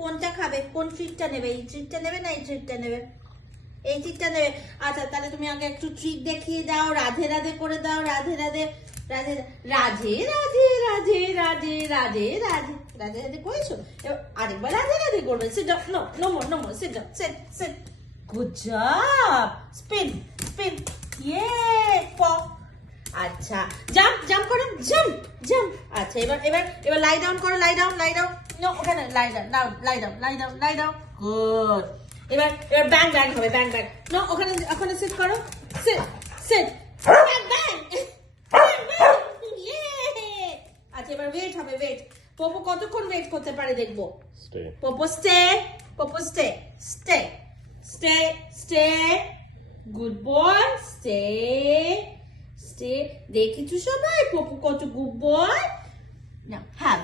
কোনটা খাবে, কোন ট্রিটটা নেবে, এই ট্রিটটা নেবে না এই ট্রিটটা নেবে? এই ট্রিটটা নেবে। আচ্ছা তাহলে তুমি আগে একটু ট্রিট দেখিয়ে দাও, রাধে রাধে করে দাও, রাধে রাধে রাধে রাধে রাধে রাধে রাধে রাধে রাধে রাধে রাধে করেছো, এবার আরেকবার রাধে রাধে করবে। Sit down, no no more no more, sit down, sit sit. Good job, spin spin, ইয়ে প। আচ্ছা জাম্প জাম্প করো, জাম্প জাম্প। আচ্ছা এবার এবার এবার লাই ডাউন করো, lie down lie down, no ওখানে lie down, lie down lie down lie down, good. এবার এবার ব্যাং ব্যাং হবে, ব্যাং ব্যাং, নো ওখানে ওখানে সিট করো, সিট সিট, ব্যাং ব্যাং ব্যাং ব্যাং, ইয়ে। আচ্ছা এবার ওয়েট হবে, ওয়েট। পপু কতক্ষণ ওয়েট করতে পারে দেখবো। Popu stay, Popu stay stay stay stay, good boy, stay stay. দেখেছো সবাই পপু কত গুড বয়। না হ্যাভ